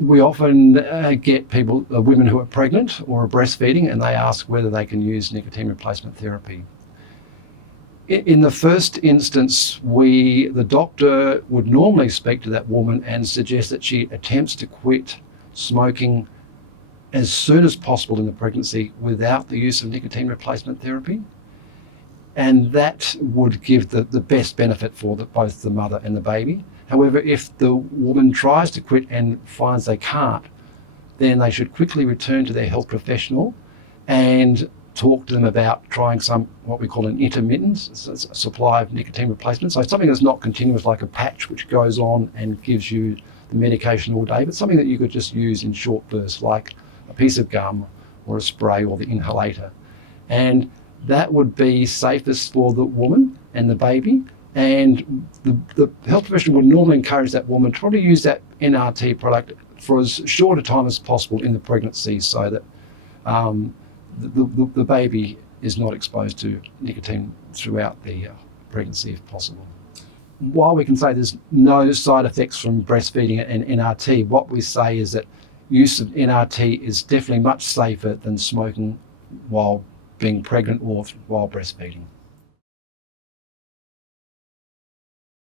We often get people, women who are pregnant or are breastfeeding, and they ask whether they can use nicotine replacement therapy. In the first instance, the doctor would normally speak to that woman and suggest that she attempts to quit smoking as soon as possible in the pregnancy without the use of nicotine replacement therapy. And that would give the best benefit for both the mother and the baby. However, if the woman tries to quit and finds they can't, then they should quickly return to their health professional and talk to them about trying what we call an intermittent supply of nicotine replacement. So something that's not continuous, like a patch which goes on and gives you the medication all day, but something that you could just use in short bursts, like a piece of gum or a spray or the inhalator. And that would be safest for the woman and the baby. And the health professional would normally encourage that woman to probably use that NRT product for as short a time as possible in the pregnancy, so that the baby is not exposed to nicotine throughout the pregnancy if possible. While we can say there's no side effects from breastfeeding and NRT, what we say is that use of NRT is definitely much safer than smoking while being pregnant or while breastfeeding.